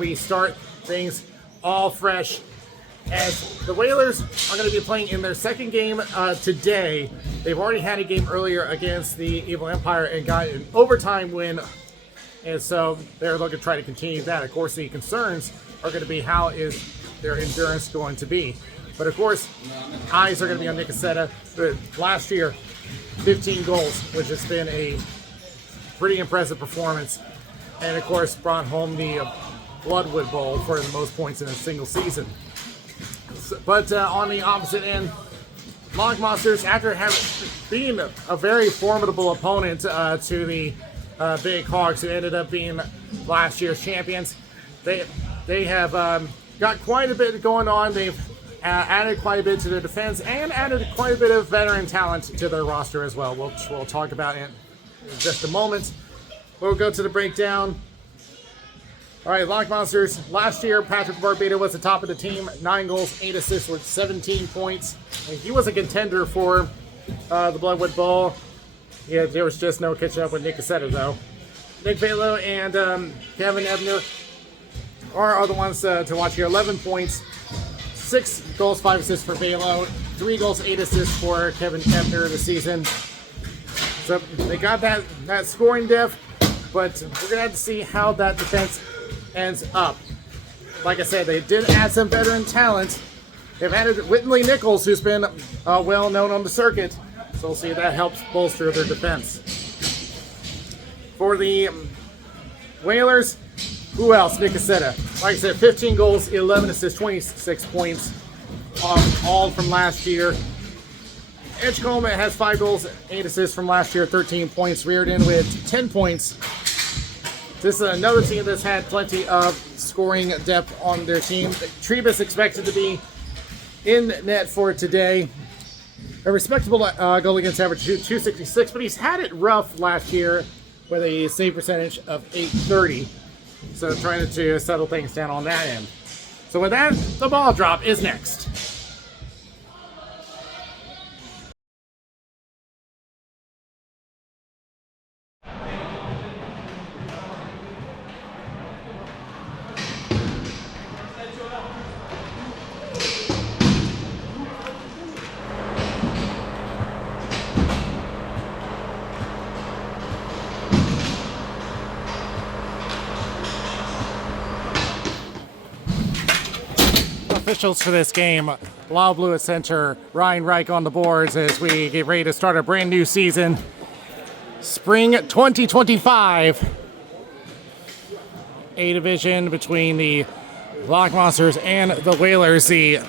We start things all fresh as the Whalers are going to be playing in their second game today. They've already had a game earlier against the Evil Empire and got an overtime win, and so they're looking to try to continue that. Of course, the concerns are going to be how is their endurance going to be, but of course eyes are going to be on Nick Cassetta. Last year 15 goals, which has been a pretty impressive performance, and of course brought home the Bloodwood Bowl for the most points in a single season. But on the opposite end, Lock Monsters, after being a very formidable opponent to the Big Hogs, who ended up being last year's champions, they have got quite a bit going on. They've added quite a bit to their defense and added quite a bit of veteran talent to their roster as well, which we'll talk about in just a moment. We'll go to the breakdown. All right, Lock Monsters. Last year, Patrick Barbita was the top of the team. 9 goals, 8 assists with 17 points. And he was a contender for the Bloodwood Bowl. Yeah, there was just no catching up with Nick Cassetta, though. Nick Velo and Kevin Ebner are the ones to watch here. 11 points, 6 goals, 5 assists for Velo. 3 goals, 8 assists for Kevin Ebner this season. So they got that scoring depth, but we're going to have to see how that defense ends up. Like I said, they did add some veteran talent. They've added Whitley Nichols, who's been well known on the circuit, so we'll see if that helps bolster their defense. For the Whalers, who else? Nick Cassetta. Like I said, 15 goals, 11 assists, 26 points, all from last year. Edgecombe has 5 goals, 8 assists from last year, 13 points. Reardon with 10 points. This is another team that's had plenty of scoring depth on their team. Trebus expected to be in net for today. A respectable goal against average, 266, but he's had it rough last year with a save percentage of .830. So trying to settle things down on that end. So with that, the ball drop is next. Officials for this game, Blau Blue at center, Ryan Reich on the boards as we get ready to start a brand new season. Spring 2025. A division between the Lock Monsters and the Whalers. The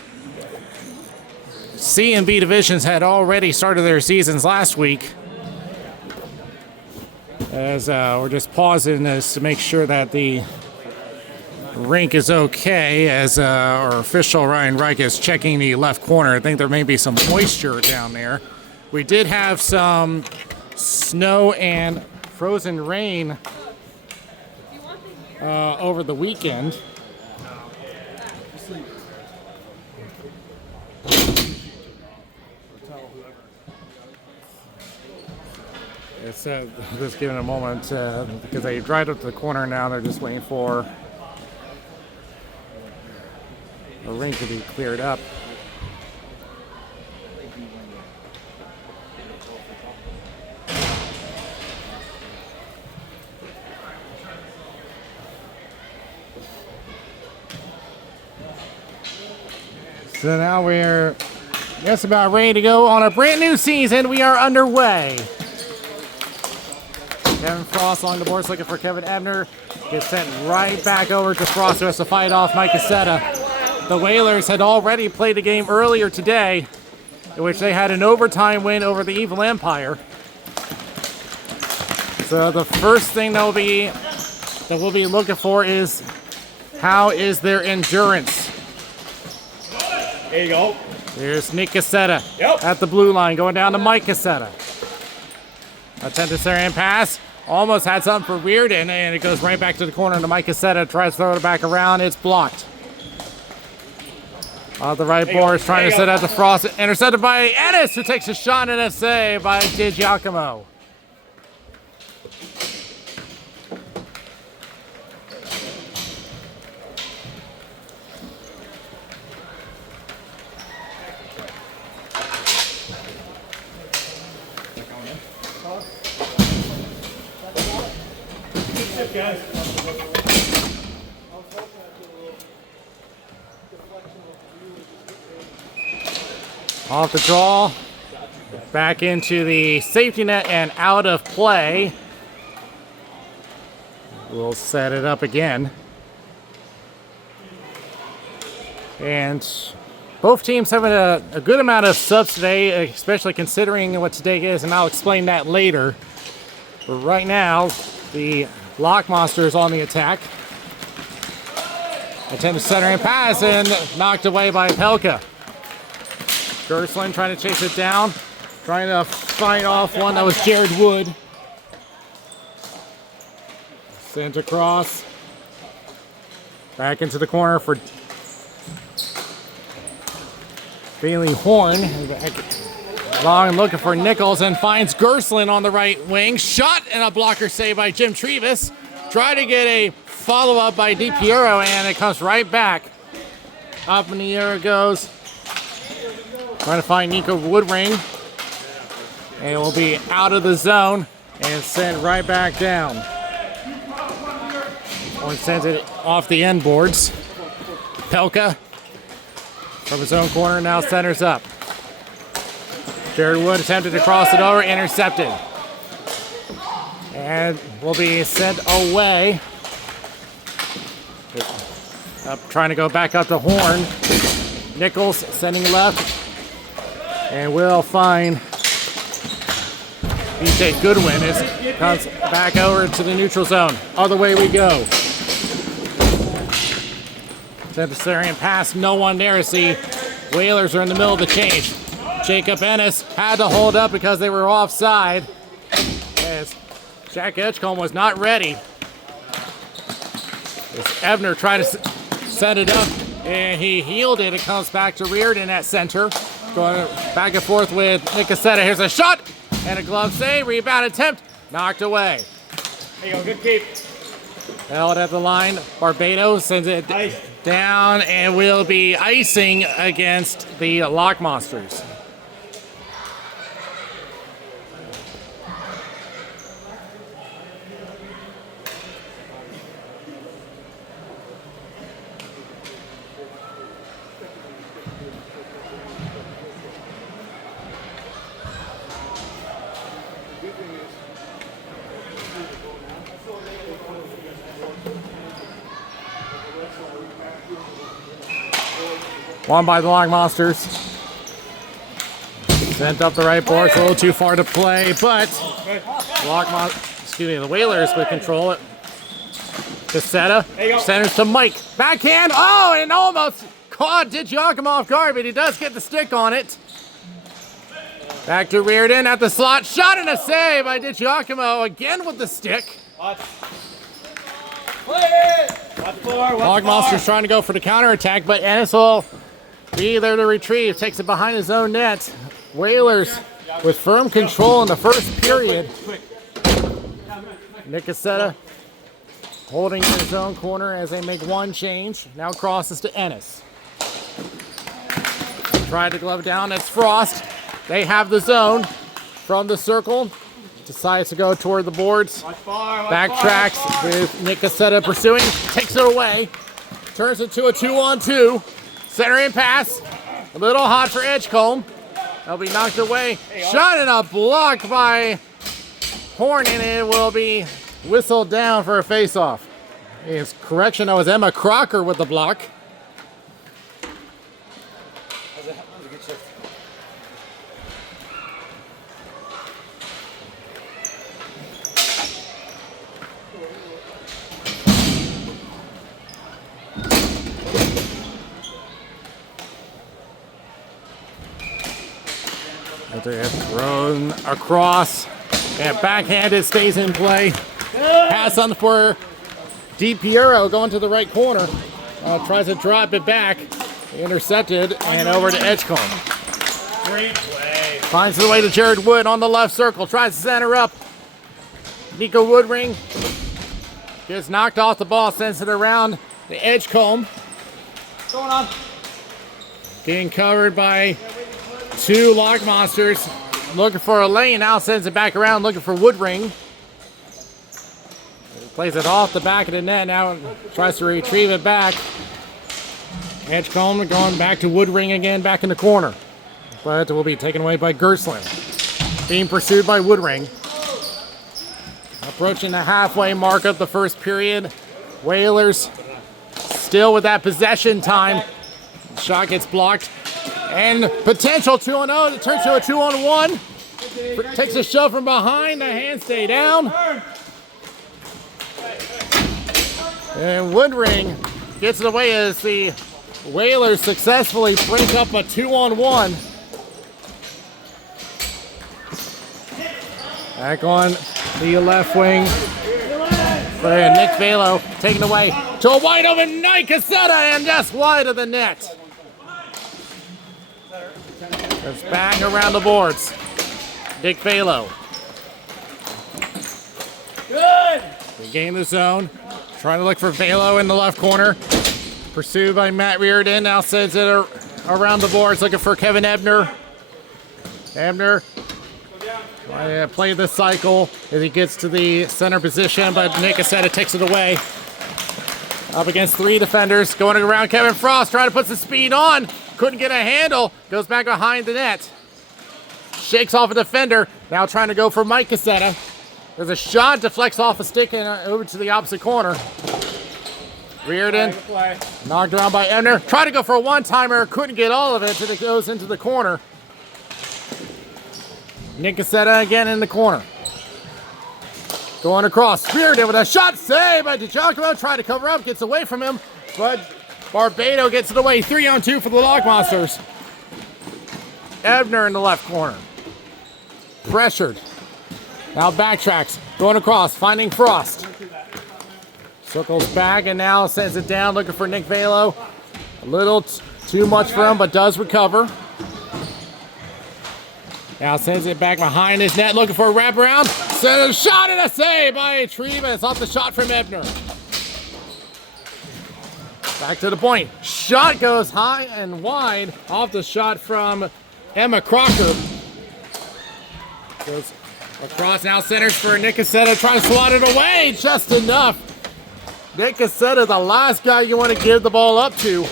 C and B divisions had already started their seasons last week. As we're just pausing this to make sure that the rink is okay, as our official Ryan Reich is checking the left corner. I think there may be some moisture down there. We did have some snow and frozen rain over the weekend. It's just giving a moment because they drive up to the corner now. They're just waiting for the rink to be cleared up. So now we're just about ready to go on a brand new season. We are underway. Kevin Frost along the boards looking for Kevin Ebner. Gets sent right back over to Frost, who has to fight off Mike Cassetta. The Whalers had already played a game earlier today in which they had an overtime win over the Evil Empire. So the first thing that we'll be looking for is How is their endurance? There you go. Here's Nick Cassetta Yep. at the blue line, going down to Mike Cassetta. Attempted center pass. Almost had something for Reardon, and it goes right back to the corner to Mike Cassetta. Tries to throw it back around. It's blocked. Off the right board, trying to set out the Frost. Intercepted by Ennis, who takes a shot and a save by Di Giacomo. Off the draw, back into the safety net and out of play. We'll set it up again. And both teams having a good amount of subs today, especially considering what today is, and I'll explain that later. But right now, the Lock Monster is on the attack. Attempted center and pass and knocked away by Pelka. Gerstlin trying to chase it down, trying to fight off one that was Jared Wood. Sent across. Back into the corner for Bailey Horn. Long and looking for Nichols and finds Gerstlin on the right wing. Shot and a blocker save by Jim Trevis. Try to get a follow-up by DiPiero, and it comes right back. Up in the air it goes. Trying to find Nico Woodring. And it will be out of the zone and sent right back down. One sends it off the end boards. Pelka from his own corner now centers up. Jared Wood attempted to cross it over, intercepted. And will be sent away. Up, trying to go back up to Horn. Nichols sending left. And we'll find BJ Goodwin as it comes back over to the neutral zone. Other way we go. Centurion pass, no one there as the Whalers are in the middle of the change. Jacob Ennis had to hold up because they were offside. As Jack Edgecombe was not ready. As Ebner tried to set it up and he healed it. It comes back to Reardon at center. Going back and forth with Nick Cassetta. Here's a shot and a glove save. Rebound attempt. Knocked away. There you go. Good keep. Held at the line. Barbados sends it down and will be icing against the Lock Monsters. Won by the Lock Monsters. Sent up the right board. It's a little too far to play, but the Whalers would control it. Cassetta centers to Mike. Backhand. Oh, and almost caught Di Giacomo off guard, but he does get the stick on it. Back to Reardon at the slot. Shot and a save by Di Giacomo again with the stick. Lock Monsters trying to go for the counterattack, but Ennis will be there to retrieve. Takes it behind his own net. Whalers with firm control in the first period. Nick Cassetta holding in his own corner as they make one change. Now crosses to Ennis. Tried to glove down. It's Frost. They have the zone from the circle. Decides to go toward the boards. Backtracks with Nick Cassetta pursuing. Takes it away. Turns it to a 2-on-2. Center in pass. A little hot for Edgecombe. That'll be knocked away. Shot and a block by Horn, and it will be whistled down for a face-off. It's correction, that was Emma Crocker with the block. Thrown across. And backhanded stays in play. Pass on for DiPiero going to the right corner. Tries to drop it back. Intercepted and over to Edgecombe. Great play. Finds the way to Jared Wood on the left circle. Tries to center up. Nico Woodring gets knocked off the ball. Sends it around the Edgecombe. What's going on? Getting covered by two lock monsters. Looking for a lane. Now sends it back around. Looking for Woodring. Plays it off the back of the net. Now tries to retrieve it back. Edgecombe going back to Woodring again, back in the corner. But it will be taken away by Gerstlin. Being pursued by Woodring. Approaching the halfway mark of the first period. Whalers still with that possession time. Shot gets blocked. And potential 2-0. It turns to a 2-on-1. Takes a shove from behind. The hands stay down. And Woodring gets it away as the Whalers successfully break up a 2-on-1. Back on the left wing. Nick Velo taken away to a wide open Nick Cassetta and just wide of the net. It's back around the boards. Nick Velo. Good. They gain the zone. Trying to look for Velo in the left corner. Pursued by Matt Reardon. Now sends it around the boards looking for Kevin Ebner. Ebner trying to play the cycle as he gets to the center position, but Nick Cassetta takes it away. Up against three defenders. Going around Kevin Frost. Trying to put some speed on. Couldn't get a handle. Goes back behind the net. Shakes off a defender. Now trying to go for Mike Cassetta. There's a shot, deflects off a stick and over to the opposite corner. Reardon, knocked around by Ebner. Tried to go for a one-timer, couldn't get all of it until it goes into the corner. Nick Cassetta again in the corner. Going across, Reardon with a shot, save by DiGiacomo. Tried to cover up, gets away from him, but Barbado gets it away. 3-on-2 for the Lock Monsters. Ebner in the left corner. Pressured. Now backtracks, going across, finding Frost. Circles back and now sends it down, looking for Nick Velo. A little too much for him, but does recover. Now sends it back behind his net, looking for a wraparound. Sends a shot and a save by Trevas off the shot from Ebner. Back to the point. Shot goes high and wide off the shot from Emma Crocker. Goes across, now centers for Nick Cassetta, trying to swat it away, just enough. Nick Cassetta, the last guy you want to give the ball up to.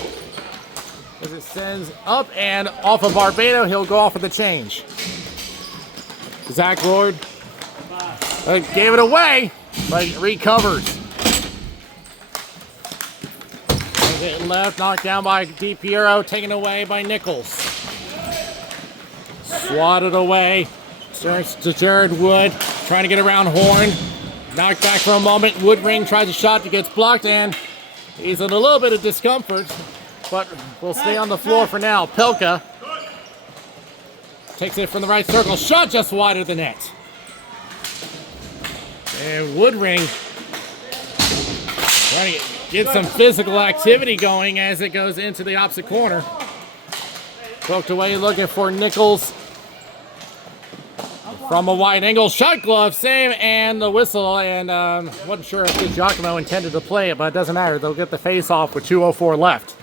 As it sends up and off of Barbado, he'll go off with the change. Zach Lord gave it away, but recovers. Getting left, knocked down by DiPiero, taken away by Nichols. Swatted away. Turns to Jared Wood, trying to get around Horn. Knocked back for a moment. Woodring tries a shot that gets blocked, and he's in a little bit of discomfort, but will stay on the floor for now. Pelka takes it from the right circle. Shot just wide of the net. And Woodring trying to get some physical activity going as it goes into the opposite corner. Poked away looking for Nichols. From a wide angle, shot glove, save, and the whistle, and wasn't sure if DiGiacomo intended to play it, but it doesn't matter. They'll get the face off with 2:04 left.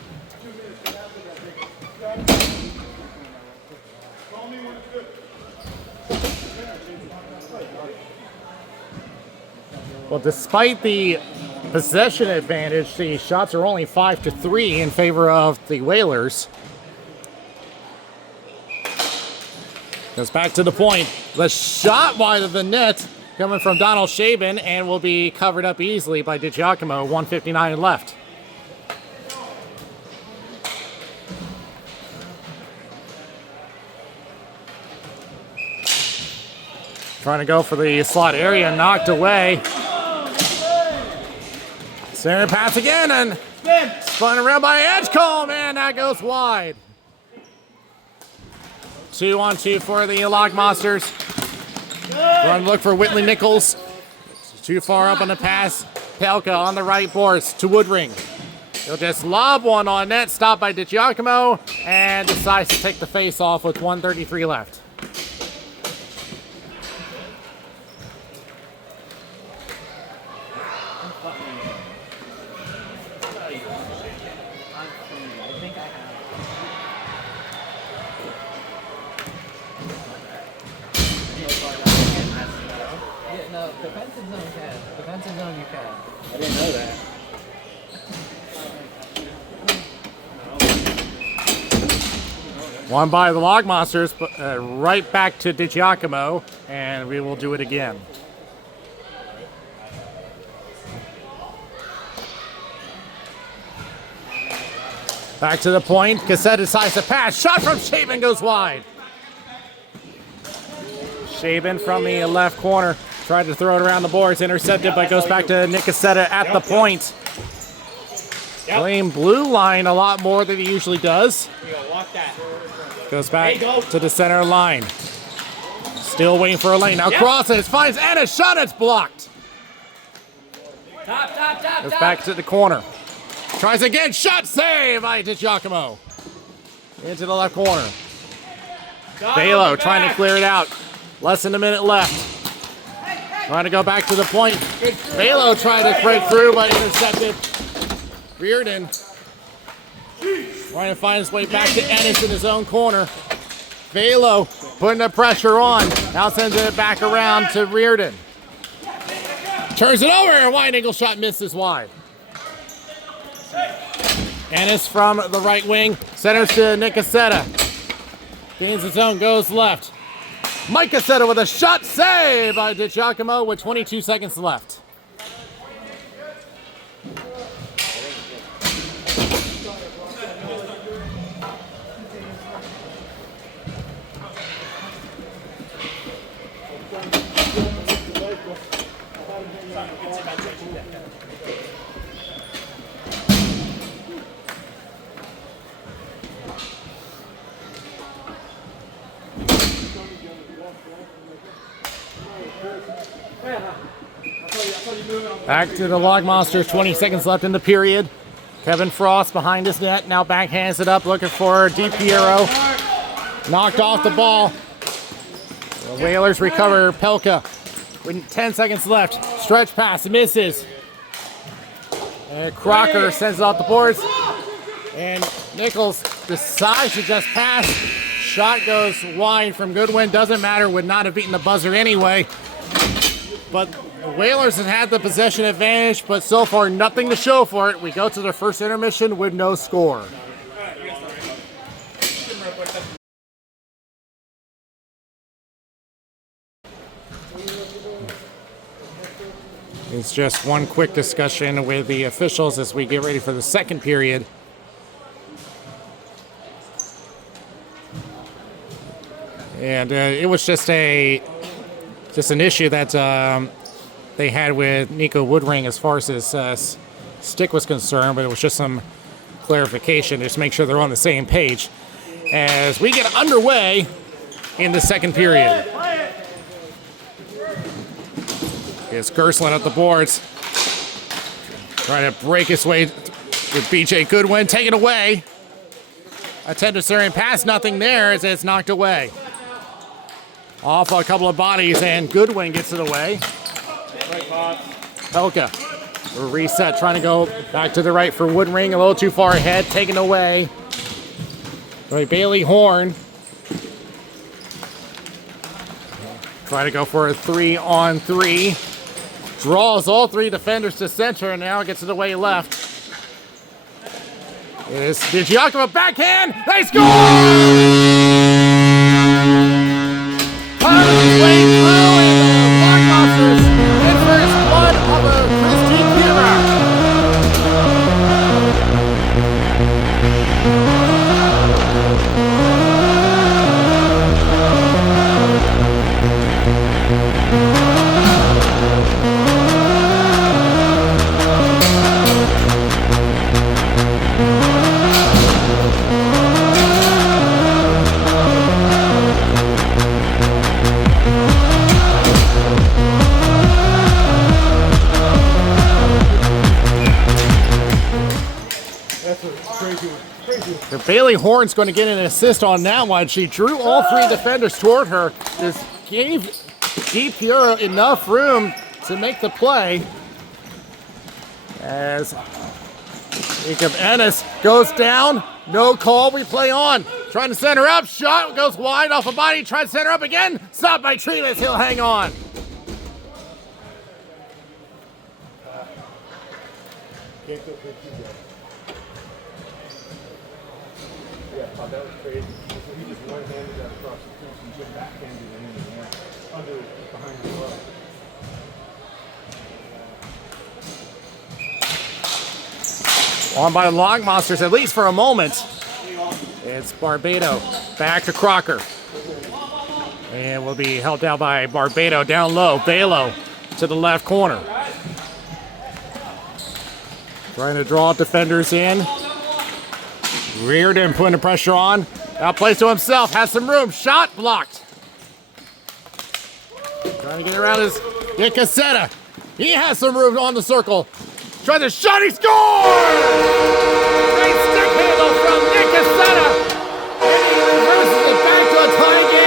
Well, despite the possession advantage, the shots are only 5-3 in favor of the Whalers. Goes back to the point. The shot wide of the net coming from Donald Shaben and will be covered up easily by DiGiacomo. 1:59 left. Trying to go for the slot area, knocked away. Center pass again and spun around by Edgecombe, and that goes wide. 2-on-2 for the Lock Monsters. Run look for Whitley Nichols. Too far up on the pass. Pelka on the right boards to Woodring. He'll just lob one on net, stopped by DiGiacomo, and decides to take the face off with 1:33 left. No, defensive zone can. Defensive zone you can. I didn't know that. One by the Log Monsters, but right back to DiGiacomo, and we will do it again. Back to the point. Cassette decides to pass. Shot from Shaban goes wide. Shaban from the left corner. Tried to throw it around the boards. Intercepted, but goes back to Nick Cassetta at the point. Playing blue line a lot more than he usually does. Goes back to the center line. Still waiting for a lane. Now crosses, finds Anna, shot, it's blocked. Goes back to the corner. Tries again, shot, save by DiGiacomo. Into the left corner. Balo trying to clear it out. Less than a minute left. Trying to go back to the point. Balo tried to break through, but intercepted. Reardon trying to find his way back to Ennis in his own corner. Balo putting the pressure on. Now sends it back around to Reardon. Turns it over, and wide angle shot misses wide. Ennis from the right wing. Centers to Nick Cassetta. Gains his own, goes left. Mike Cassetta with a shot, save by DiGiacomo with 22 seconds left. Back to the Log Monsters, 20 seconds left in the period. Kevin Frost behind his net, now backhands it up, looking for DiPiero. Knocked off the ball. The Whalers recover, Pelka. With 10 seconds left, stretch pass, misses. And Crocker sends it off the boards. And Nichols decides to just pass. Shot goes wide from Goodwin, doesn't matter, would not have beaten the buzzer anyway. But the Whalers have had the possession advantage, but so far nothing to show for it. We go to the first intermission with no score. It's just one quick discussion with the officials as we get ready for the second period. And it was just an issue that they had with Nico Woodring as far as his stick was concerned, but it was just some clarification just to make sure they're on the same page as we get underway in the second period. It's Gerstlin at the boards, trying to break his way with BJ Goodwin, taken away. Attempted Syrian pass, nothing there as it's knocked away. Off a couple of bodies, and Goodwin gets it away. Pelka, a reset, trying to go back to the right for Woodring, a little too far ahead, taken away by Bailey Horn. Try to go for a 3-on-3. Draws all three defenders to center, and now gets it away left. It's DiGiacomo backhand. They score! Powers his way through, and the Lock Monsters in first blood of a Christine Kira. That's a crazy one. Crazy one. So Bailey Horn's going to get an assist on that one. She drew all three defenders toward her. This gave Deep Pura enough room to make the play. As Jacob Ennis goes down, no call, we play on. Trying to center up, shot goes wide off a body, tries to center up again. Stopped by Treeless, he'll hang on. Can't go 50 yet. Yeah, oh, that was crazy. So he just one-handed that across the fence and just backhanded it in the net. Under, behind the glove. On by the Log Monsters, at least for a moment. It's Barbado back to Crocker. And will be held down by Barbado down low. Balo to the left corner. Trying to draw defenders in. Reardon putting the pressure on. Outplays to himself, has some room. Shot blocked. Trying to get around his Nick Cassetta. He has some room on the circle. Try the shot, he scores! Great stick handle from Nick Cassetta. And he reverses it back to a tie game.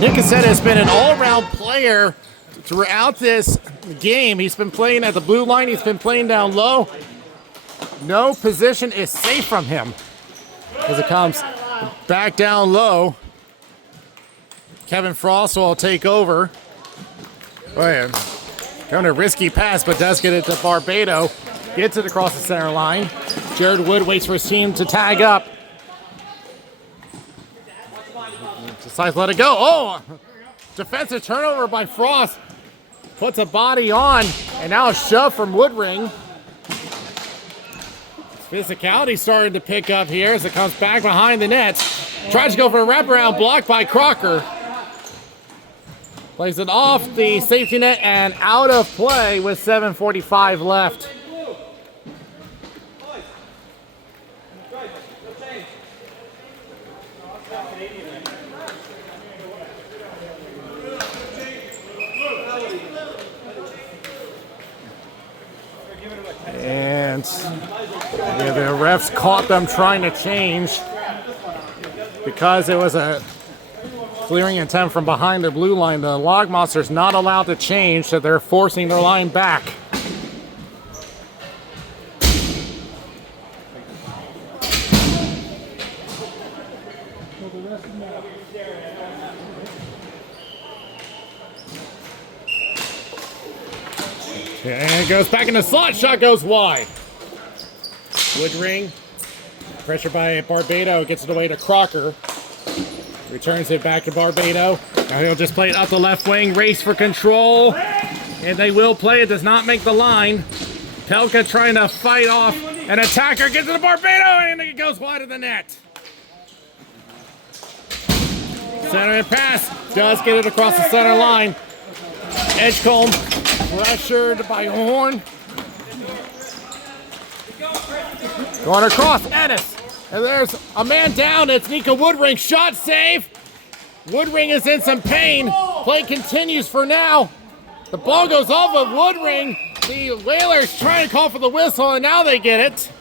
Nick Cassetta has been an all-around player throughout this game. He's been playing at the blue line. He's been playing down low. No position is safe from him as it comes back down low. Kevin Frost will take over. Oh, yeah. Kind of a risky pass, but does get it to Barbado. Gets it across the center line. Jared Wood waits for his team to tag up. Decides to let it go. Oh! Defensive turnover by Frost. Puts a body on, and now a shove from Woodring. Physicality started to pick up here as it comes back behind the net. Tries to go for a wraparound, blocked by Crocker. Plays it off the safety net and out of play with 7:45 left. And yeah, the refs caught them trying to change because it was a clearing attempt from behind the blue line. The Log Monsters not allowed to change, so they're forcing their line back. And it goes back in the slot. Shot goes wide. Woodring. Pressure by Barbado. Gets it away to Crocker. Returns it back to Barbado. Now he'll just play it up the left wing. Race for control. And they will play. It does not make the line. Pelka trying to fight off an attacker. Gets it to Barbado. And it goes wide of the net. Center pass. Does get it across the center line. Edgecombe. Pressured by Horn. Going across, Ennis. And there's a man down. It's Nico Woodring. Shot save. Woodring is in some pain. Play continues for now. The ball goes off of Woodring. The Whalers trying to call for the whistle, and now they get it.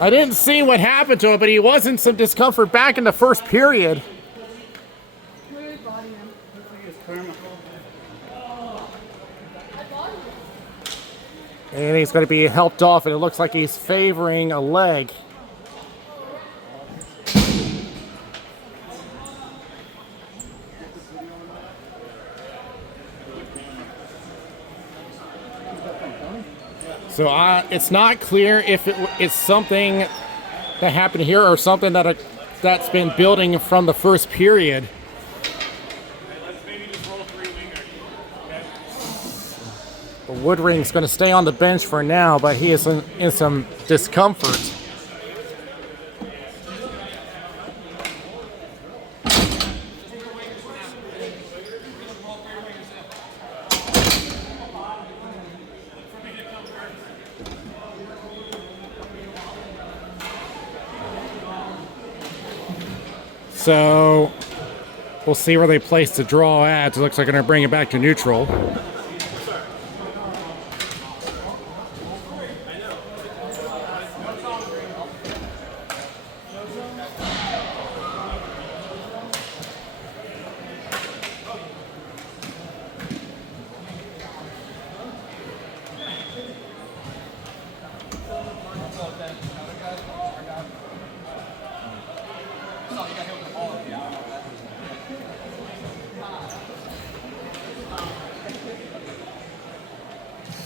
I didn't see what happened to him, but he was in some discomfort back in the first period. And he's going to be helped off, and it looks like he's favoring a leg. So it's not clear if it's something that happened here or something that's been building from the first period. Woodring's going to stay on the bench for now, but he is in some discomfort. So we'll see where they place the draw at. It looks like they're going to bring it back to neutral.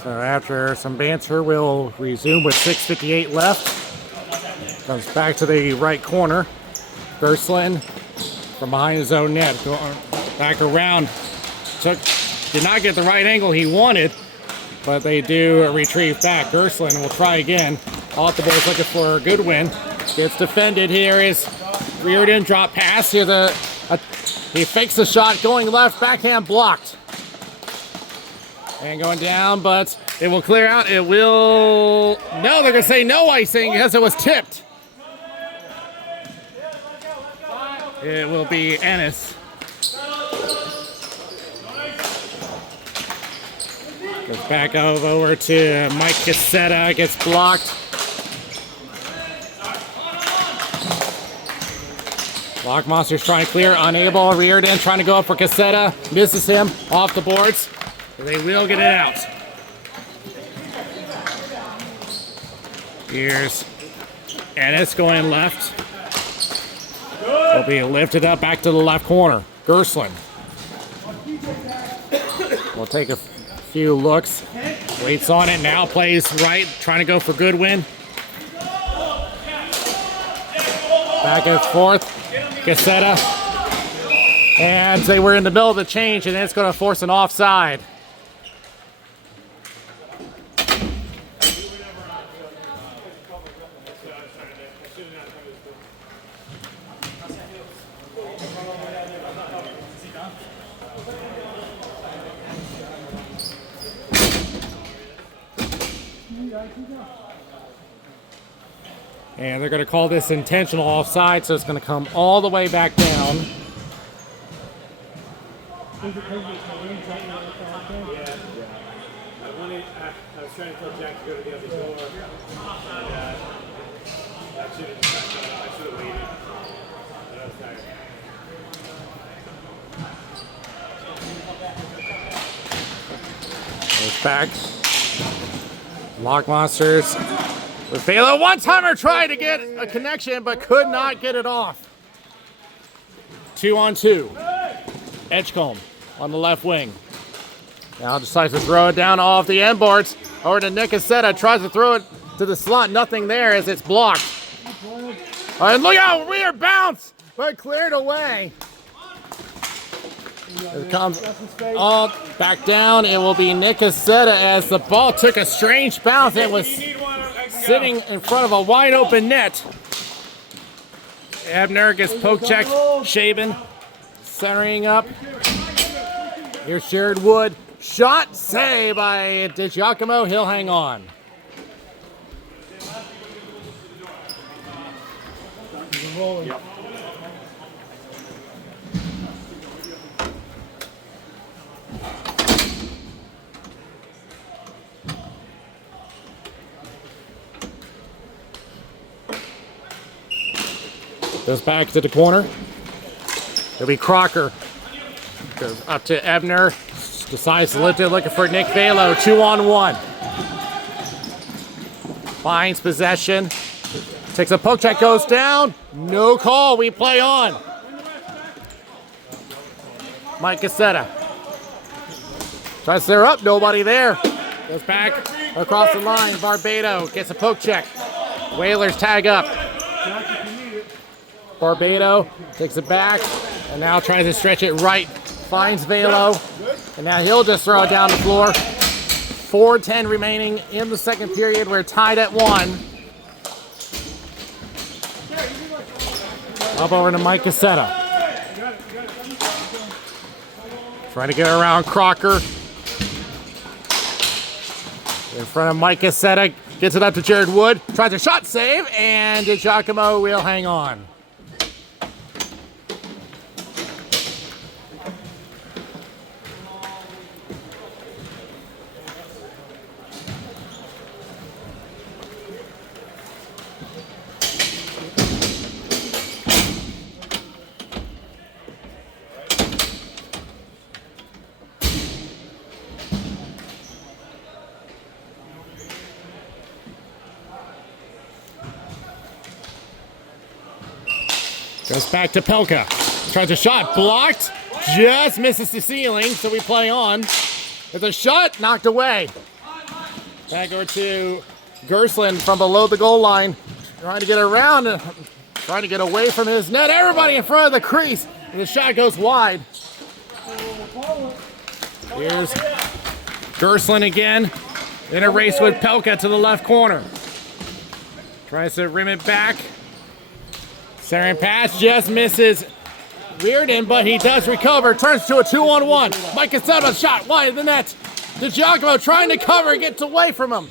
So after some banter, we'll resume with 6:58 left. Comes back to the right corner. Gerslin from behind his own net. Going back around. Did not get the right angle he wanted, but they do retrieve back. Gerslin will try again. Off the boards looking for a good win. Gets defended. Here is Reardon. Drop pass. Here's he fakes the shot going left. Backhand blocked. And going down, but it will clear out. It will... No, they're going to say no icing because it was tipped. It will be Ennis. Goes back over to Mike Cassetta. Gets blocked. Lock Monsters trying to clear. Unable. Reardon trying to go up for Cassetta. Misses him. Off the boards. They will get it out. Here's Ennis going left. Will be lifted up back to the left corner. Gerslin will take a few looks. Waits on it now. Plays right. Trying to go for Goodwin. Back and forth. Cassetta. And they were in the middle of the change, and then it's going to force an offside. And they're going to call this intentional offside, so it's going to come all the way back down. I was trying to tell Jack to go to the other door. And, I should have waited. But I was tired. Goes back. Lock Monsters. With Vela, one-timer tried to get a connection, but could not get it off. 2-on-2. Edgecombe on the left wing. Now decides to throw it down off the end boards. Over to Nick Cassetta. Tries to throw it to the slot. Nothing there as it's blocked. All right, look out. Weird bounce, but cleared away. It comes all back down. It will be Nick Cassetta as the ball took a strange bounce. It was sitting in front of a wide open net. Ebner gets poke checked. Shaben centering up. Here's Jared Wood. Shot save by DiGiacomo. He'll hang on. Yep. Goes back to the corner. It'll be Crocker. Goes up to Ebner. Decides to lift it, looking for Nick Velo. 2-on-1. Finds possession. Takes a poke check, goes down. No call. We play on. Mike Cassetta. Tries to clear up. Nobody there. Goes back across the line. Barbado gets a poke check. Whalers tag up. Barbado takes it back and now tries to stretch it right. Finds Velo. And now he'll just throw it down the floor. 4:10 remaining in the second period. We're tied at 1. Up over to Mike Cassetta. Trying to get around Crocker. In front of Mike Cassetta. Gets it up to Jared Wood. Tries a shot save, and DiGiacomo will hang on. Goes back to Pelka. Tries a shot, blocked. Just misses the ceiling, so we play on. With a shot, knocked away. Back over to Gerslin from below the goal line. Trying to get around, trying to get away from his net. Everybody in front of the crease. And the shot goes wide. Here's Gerslin again. In a race with Pelka to the left corner. Tries to rim it back. Centering pass just misses Reardon, but he does recover. Turns to a 2-on-1. Mike Cassetta shot wide of the net. DiGiacomo trying to cover, gets away from him.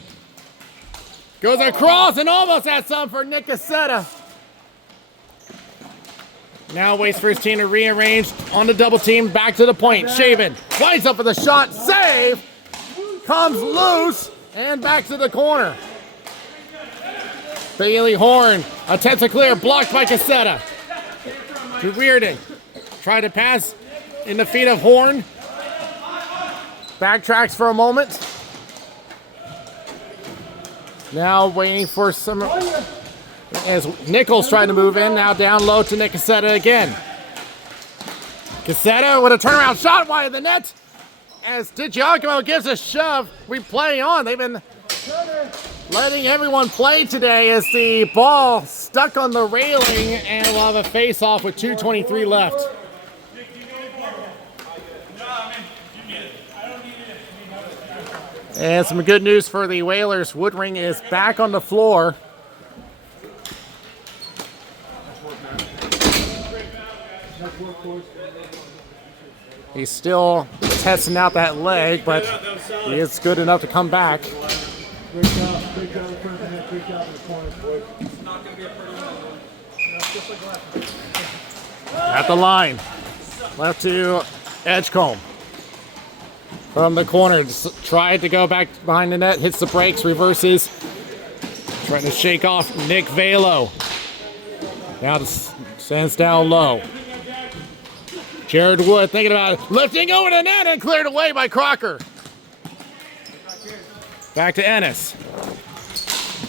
Goes across and almost has some for Nick Cassetta. Now waits for his team to rearrange on the double team. Back to the point. Shaven winds up for the shot. Save. Comes loose and back to the corner. Bailey Horn attempts to clear. Blocked by Cassetta. To Reardon. Tried to pass in the feet of Horn. Backtracks for a moment. Now waiting for some, as Nichols trying to move in. Now down low to Nick Cassetta again. Cassetta with a turnaround shot wide of the net. As DiGiacomo gives a shove, we play on. They've been letting everyone play today as the ball stuck on the railing, and we'll have a face-off with 2:23 left. And some good news for the Whalers. Woodring is back on the floor. He's still testing out that leg, but he is good enough to come back. Great job in front of the net, great job in the corners, boys. At the line. Left to Edgecombe. From the corner, just tried to go back behind the net, hits the brakes, reverses. Trying to shake off Nick Velo. Now sends down low. Jared Wood thinking about it, lifting over the net and cleared away by Crocker. Back to Ennis.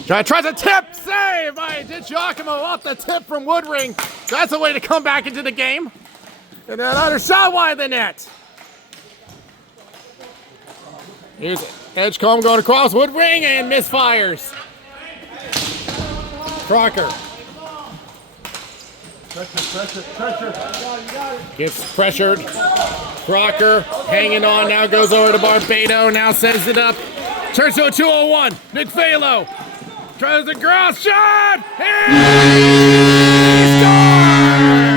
Tries a tip, save by DiGiacomo off the tip from Woodring. That's a way to come back into the game. And another shot wide of the net. Here's Edgecombe going across Woodring and misfires. Crocker. Pressure. Gets pressured. Crocker hanging on, now goes over to Barbado, now sends it up. Turns to a 2-on-1. Nick Velo tries the cross shot. And he scores!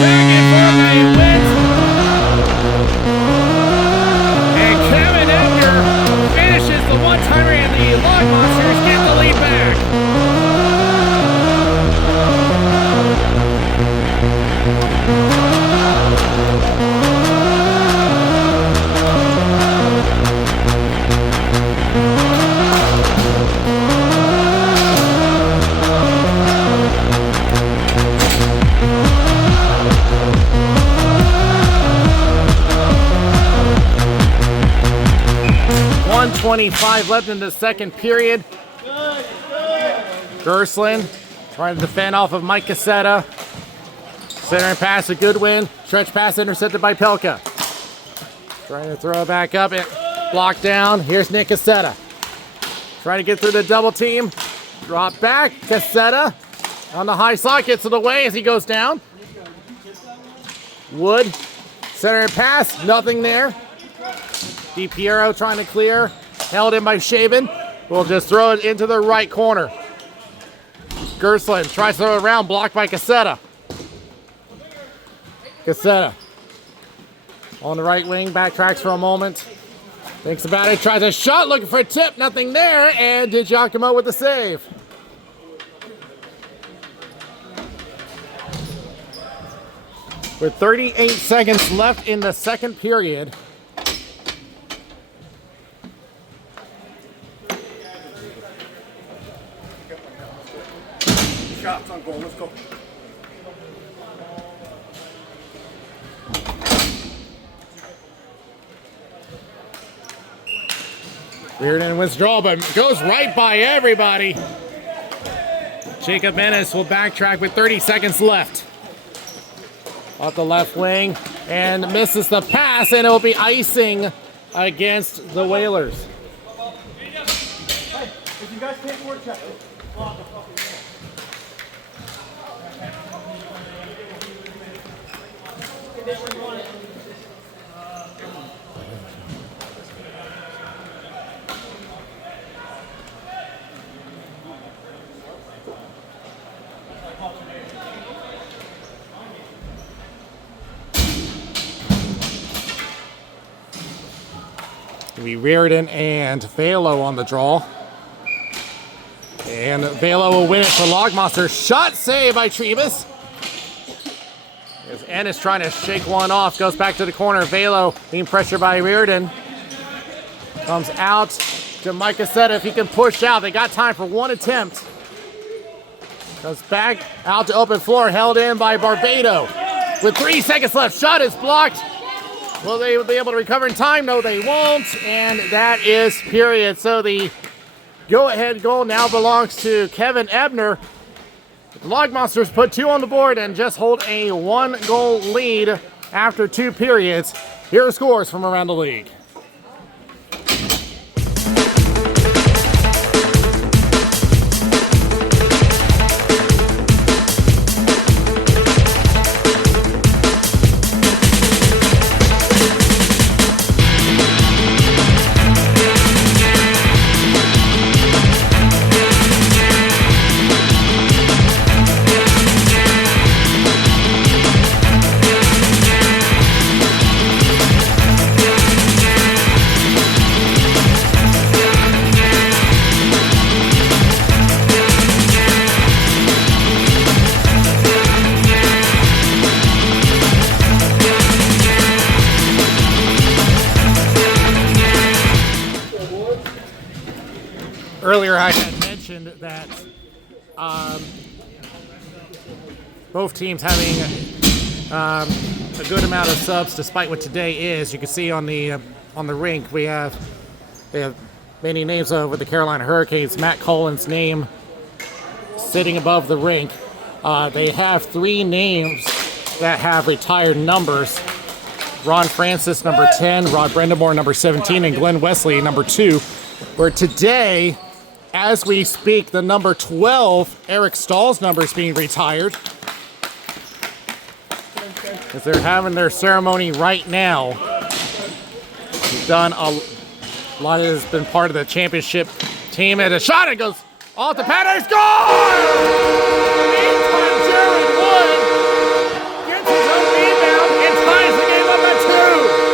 Back in front, they win. And Kevin Edgar finishes the one-timer, and the Log Monsters get the lead back. .25 left in the second period. Gerslin trying to defend off of Mike Cassetta. Centering pass to Goodwin. Stretch pass intercepted by Pelka. Trying to throw it back up. It blocked down. Here's Nick Cassetta. Trying to get through the double team. Drop back. Cassetta on the high slot. Gets it away as he goes down. Wood. Centering pass. Nothing there. DiPiero trying to clear. Held in by Shaven. We'll just throw it into the right corner. Gerslin tries to throw it around. Blocked by Cassetta. Cassetta on the right wing. Backtracks for a moment. Thinks about it. Tries a shot. Looking for a tip. Nothing there. And DiGiacomo with the save. With 38 seconds left in the second period. Shots on goal, let's go. Reardon withdrawal, but goes right by everybody. Jacob Menace will backtrack with 30 seconds left. Off the left wing and misses the pass, and it will be icing against the Whalers. If you guys can't work that, We Reardon and Velo on the draw. And Velo will win it for Logmonster. Shot save by Trebus. As Ennis trying to shake one off. Goes back to the corner. Velo being pressured by Reardon. Comes out to Mike Cassetta if he can push out. They got time for one attempt. Goes back out to open floor. Held in by Barbado. With 3 seconds left. Shot is blocked. Will they be able to recover in time? No, they won't. And that is period. So the go-ahead goal now belongs to Kevin Ebner. The Logmonsters put 2 on the board and just hold a 1-goal lead after 2 periods. Here are scores from around the league. Earlier I had mentioned that both teams having a good amount of subs despite what today is. You can see on the rink they have many names with the Carolina Hurricanes. Matt Cullen's name sitting above the rink. They have 3 names that have retired numbers. Ron Francis, number 10, Rod Brendamore, number 17, and Glenn Wesley, number 2. Where today, as we speak, the number 12, Eric Stahl's number is being retired. As they're having their ceremony right now. He's done a lot of has been part of the championship team. And a shot, it goes off the pad, and it's gone! Meantime, Jared Wood gets his own rebound and ties the game up at 2.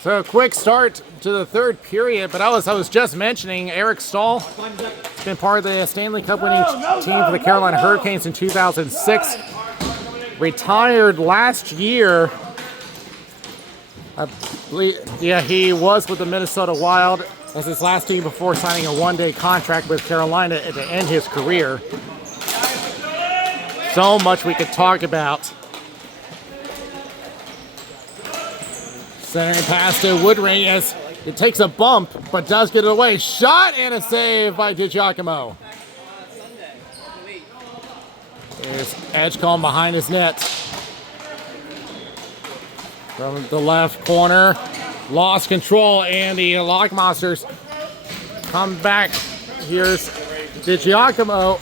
So a quick start to the 3rd period, but I was just mentioning Eric Stahl has been part of the Stanley Cup winning team for the Carolina Hurricanes in 2006. Retired last year. I believe, yeah, he was with the Minnesota Wild as his last team before signing a 1-day contract with Carolina to end his career. So much we could talk about. Centering pass to Woodring as it takes a bump, but does get it away. Shot and a save by DiGiacomo. There's Edgecombe behind his net. From the left corner, lost control, and the Logmonsters come back. Here's DiGiacomo,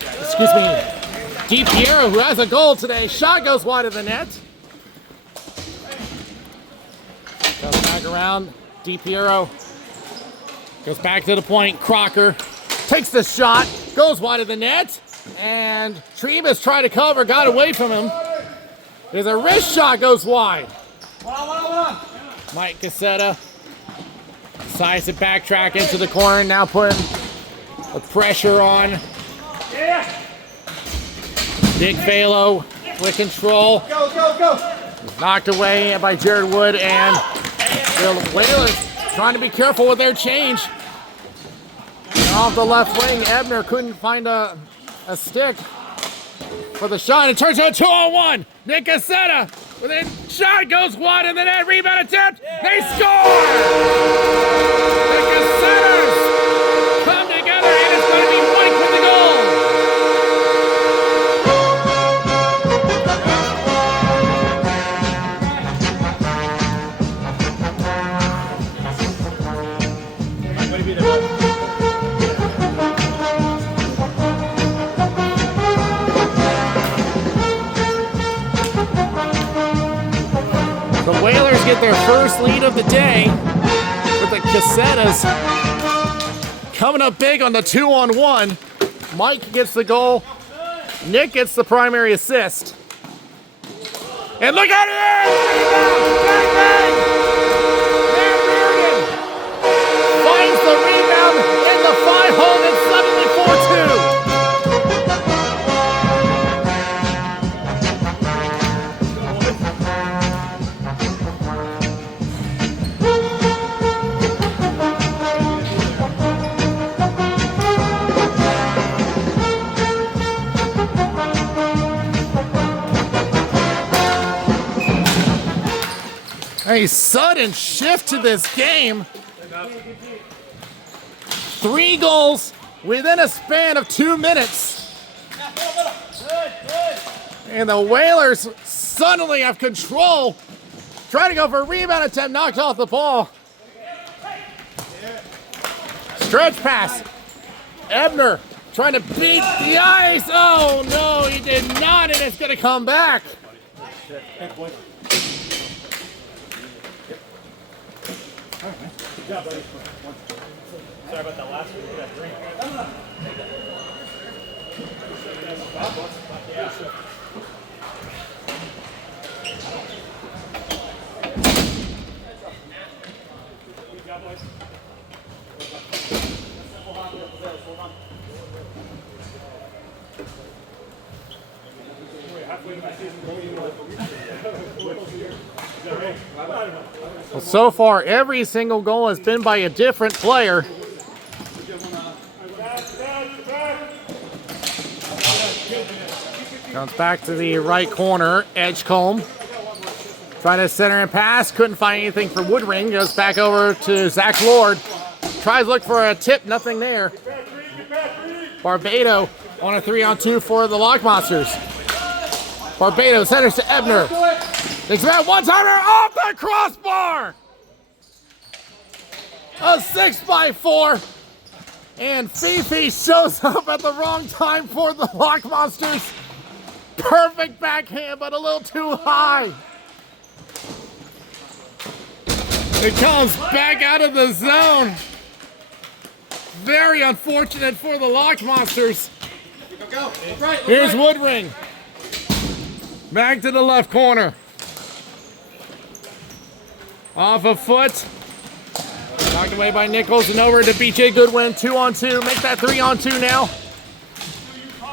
DiPiero, who has a goal today. Shot goes wide of the net. Goes back around. DiPiero goes back to the point. Crocker takes the shot, goes wide of the net, and Trebus tried to cover, got away from him. There's a wrist shot, goes wide. Mike Cassetta decides to backtrack into the corner, now putting the pressure on Nick Valo with control. Go, go, go. Knocked away by Jared Wood, and the Whalers trying to be careful with their change. Off the left wing, Ebner couldn't find a stick for the shot. It turns out 2-on-1. Nick Cassetta with a shot goes one, and then a rebound attempt. They score! The Cassettas come together, and it's going to be Mike with the goal. The Whalers get their first lead of the day with the Cassettas coming up big on the 2-on-1. Mike gets the goal. Nick gets the primary assist. And look at it! Bang, bang! Van Bearden finds the rebound in the 5-hole, and suddenly 4-2. A sudden shift to this game. 3 goals within a span of 2 minutes. And the Whalers suddenly have control. Trying to go for a rebound attempt, knocked off the ball. Stretch pass. Ebner trying to beat the ice. Oh no, he did not, and it's going to come back. Yeah, buddy. Sorry about that last one. You got a drink. Well, so far, every single goal has been by a different player. Comes back to the right corner, Edgecombe. Trying to center and pass, couldn't find anything for Woodring. Goes back over to Zach Lord. Tries to look for a tip, nothing there. Barbado on a 3-on-2 for the Lock Monsters. Barbado centers to Ebner. Takes about one-timer off the crossbar! A 6x4. And Fifi shows up at the wrong time for the Lock Monsters. Perfect backhand, but a little too high. It comes back out of the zone. Very unfortunate for the Lock Monsters. Here's Woodring. Back to the left corner. Off a foot. Knocked away by Nichols and over to BJ Goodwin. 2-on-2. Make that 3-on-2 now.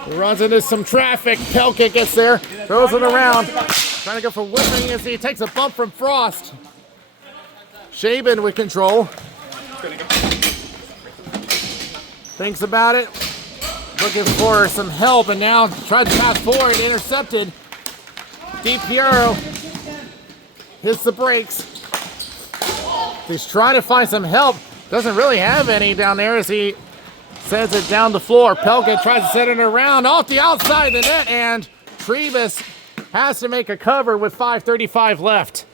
He runs into some traffic. Pelkett gets there. Throws it around. Trying to go for Woodring as he takes a bump from Frost. Shaban with control. Thinks about it. Looking for some help and now tried to pass forward. Intercepted. Deep Piero hits the brakes. He's trying to find some help. Doesn't really have any down there as he sends it down the floor. Pelkett tries to set it around off the outside of the net, and Trebus has to make a cover with 5:35 left.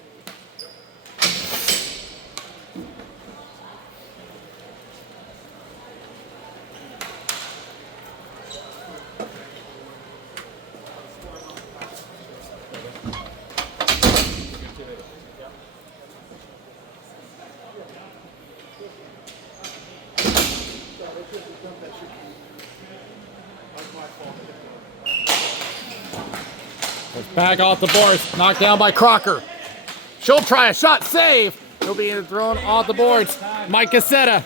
Back off the boards, knocked down by Crocker. She'll try a shot, save. He'll be thrown off the boards. Mike Cassetta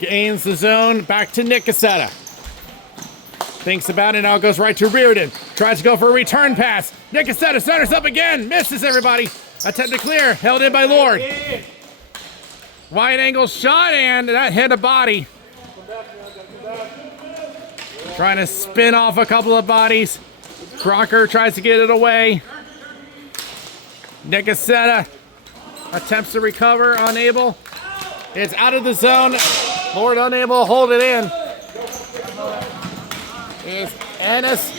gains the zone, back to Nick Cassetta. Thinks about it, now it goes right to Reardon. Tries to go for a return pass. Nicasetta centers up again. Misses everybody. Attempt to clear. Held in by Lord. Wide angle shot, and that hit a body. Trying to spin off a couple of bodies. Crocker tries to get it away. Nicasetta attempts to recover, unable. It's out of the zone. Lord unable to hold it in. It's Ennis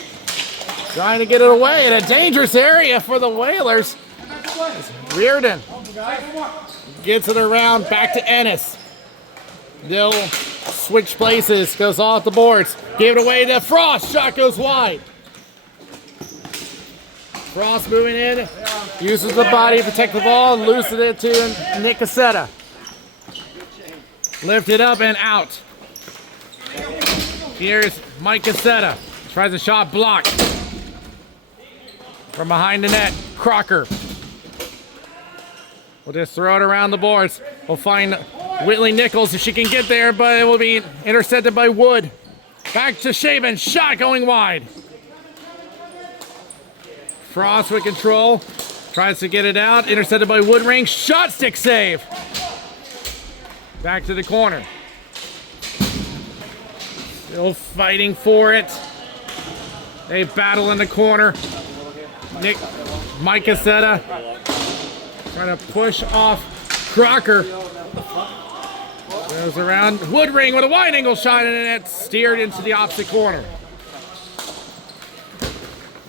trying to get it away in a dangerous area for the Whalers. It's Reardon gets it around back to Ennis. They'll switch places, goes off the boards. Give it away to Frost. Shot goes wide. Frost moving in, uses the body to protect the ball, and loses it to Nicasetta. Lifted up and out. Here's Mike Cassetta. Tries a shot blocked. From behind the net, Crocker. We'll just throw it around the boards. We'll find Whitley Nichols if she can get there, but it will be intercepted by Wood. Back to Shaven, shot going wide. Frost with control, tries to get it out, intercepted by Woodring, shot stick save. Back to the corner. Still fighting for it. They battle in the corner. Mike Cassetta trying to push off Crocker. Goes around. Woodring with a wide angle shot, and it's steered into the opposite corner.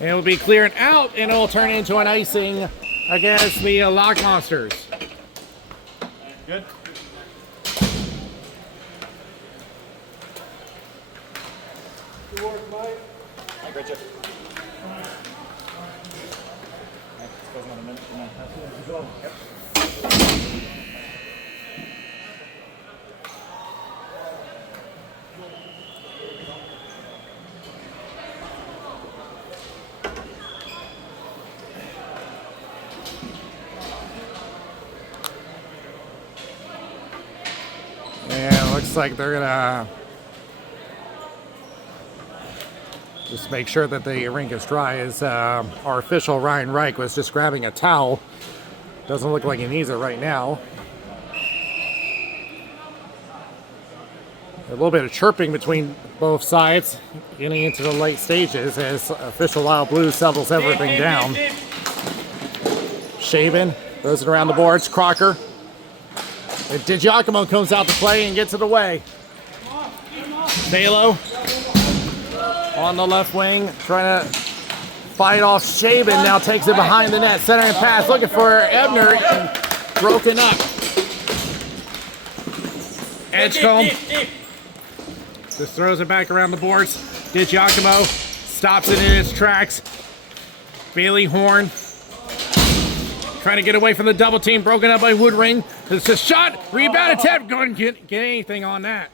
And it will be cleared out, and it will turn into an icing against the Lock Monsters. Good. Hi, Bridget. Yeah, it looks like they're gonna just make sure that the rink is dry. As our official Ryan Reich was just grabbing a towel. Doesn't look like he needs it right now. A little bit of chirping between both sides, getting into the late stages as official Lyle Blue settles everything down. Shaven throws it around the boards. Crocker. And DiGiacomo comes out to play and gets it away. Balo on the left wing, trying to fight off Shaven. Now takes it behind the net. Centering pass, looking for Ebner, and broken up. Edgecombe just throws it back around the boards. DiGiacomo stops it in its tracks. Bailey Horn trying to get away from the double team, broken up by Woodring. It's a shot, rebound attempt. Go and get anything on that.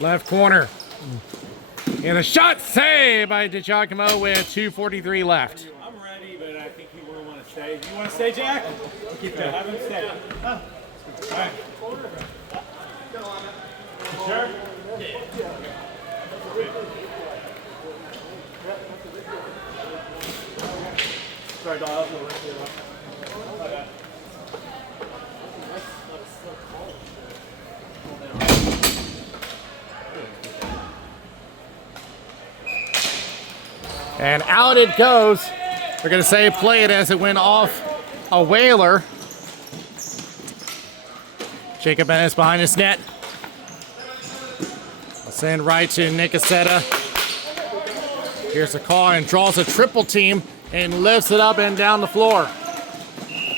Left corner. And a shot saved by DiGiacomo with 2:43 left. I'm ready, but I think you want to stay. You want to stay, Jack? Keep it. Have him stay. All right. Sure? Sorry, Dial. And out it goes. We're going to say play it as it went off a Whaler. Jacob Ennis behind his net. I'll send right to Nicasetta. Here's a call and draws a triple team and lifts it up and down the floor.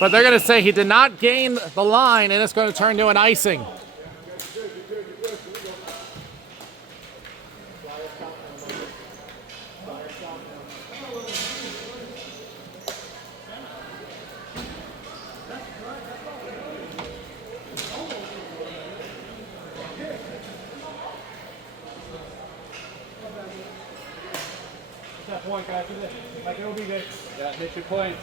But they're going to say he did not gain the line, and it's going to turn to an icing. That point, guys. Like it'll be good. Yeah, hit your point.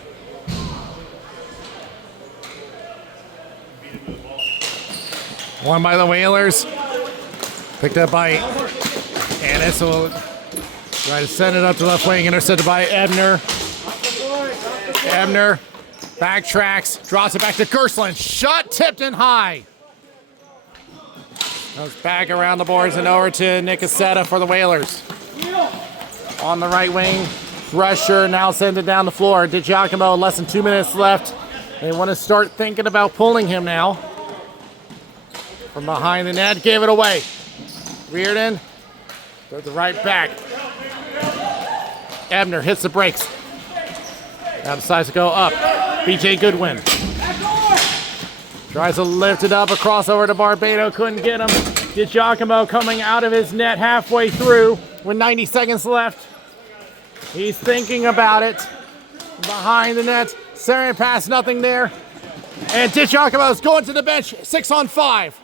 One by the Whalers. Picked up by And this will try to send it up to left wing, intercepted by Ebner. Ebner backtracks, drops it back to Gerstlin. Shot tipped in high. Goes back around the boards and over to Nick Cassetta for the Whalers. On the right wing, Rusher now sends it down the floor. DiGiacomo, less than 2 minutes left. They want to start thinking about pulling him now. From behind the net, gave it away. Reardon, to the right back. Ebner hits the brakes. Now decides to go up. BJ Goodwin tries to lift it up, a crossover to Barbado, couldn't get him. DiGiacomo coming out of his net halfway through with 90 seconds left. He's thinking about it. Behind the net, Sarian pass, nothing there. And DiGiacomo's going to the bench, 6 on 5.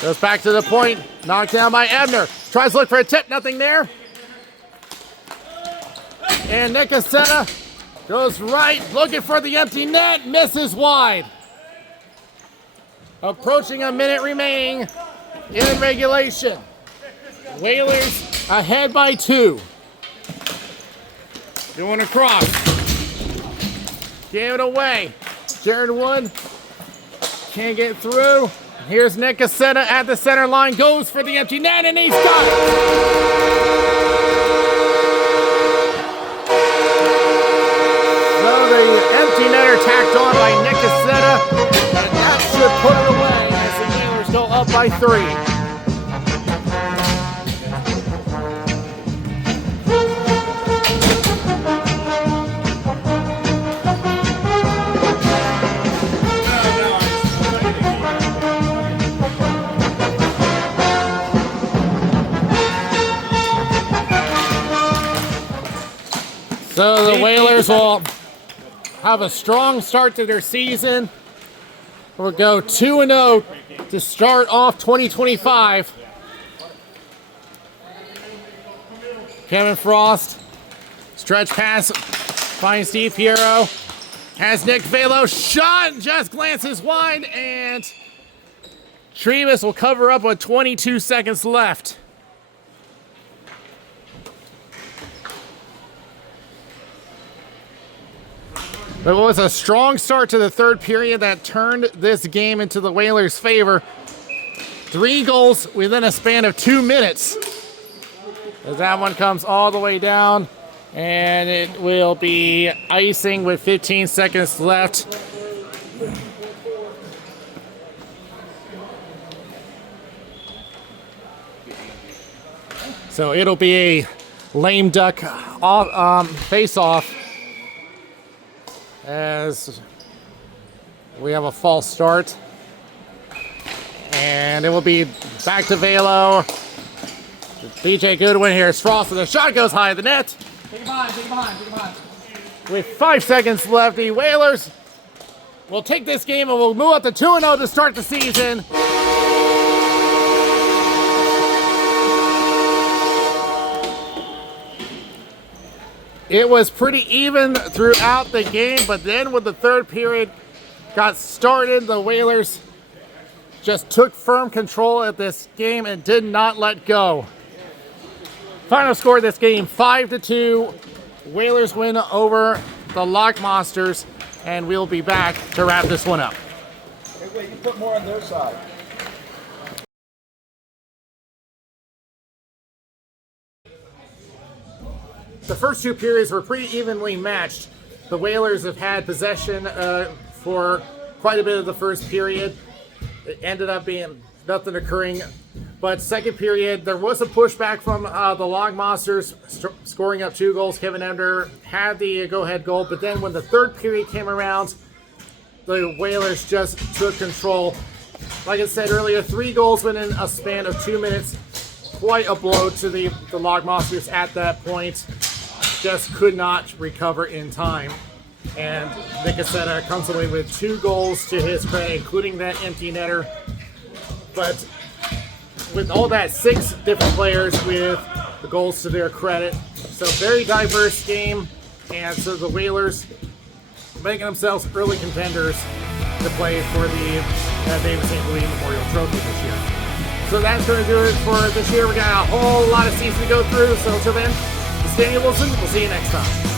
Goes back to the point, knocked down by Ebner. Tries to look for a tip, nothing there. And Nick Cassetta goes right, looking for the empty net, misses wide. Approaching a minute remaining in regulation. Whalers ahead by 2. Going across. Gave it away. Jared Wood can't get through. Here's Nick Cassetta at the center line, goes for the empty net, and he's got it! So the empty netter tacked on by Nick Cassetta, and that should put it away as the Whalers go up by 3. So the Whalers will have a strong start to their season. We'll go 2-0 to start off 2025. Kevin Frost, stretch pass, finds Steve Piero, has Nick Velo, shot, just glances wide, and Trevas will cover up with 22 seconds left. It was a strong start to the third period that turned this game into the Whalers' favor. 3 goals within a span of 2 minutes. As that one comes all the way down, and it will be icing with 15 seconds left. So it'll be a lame duck face-off, as we have a false start. And it will be back to Velo. BJ Goodwin here. It's Frost, and the shot goes high at the net. Take it behind, take it behind, take it behind. With 5 seconds left, the Whalers will take this game and will move up to 2-0 to start the season. It was pretty even throughout the game, but then when the third period got started, the Whalers just took firm control of this game and did not let go. Final score of this game, 5-2. Whalers win over the Lock Monsters, and we'll be back to wrap this one up. Hey, wait, you put more on their side. The first 2 periods were pretty evenly matched. The Whalers have had possession for quite a bit of the first period. It ended up being nothing occurring. But second period, there was a pushback from the Log Monsters, scoring up 2 goals. Kevin Ender had the go-ahead goal. But then when the third period came around, the Whalers just took control. Like I said earlier, 3 goals within a span of 2 minutes. Quite a blow to the Log Monsters at that point. Just could not recover in time. And Nick Cassetta comes away with 2 goals to his credit, including that empty netter. But with all that, 6 different players with the goals to their credit. So very diverse game. And so the Whalers making themselves early contenders to play for the David St. Louis Memorial Trophy this year. So that's going to do it for this year. We got a whole lot of season to go through. So until then, this is Daniel Wilson. We'll see you next time.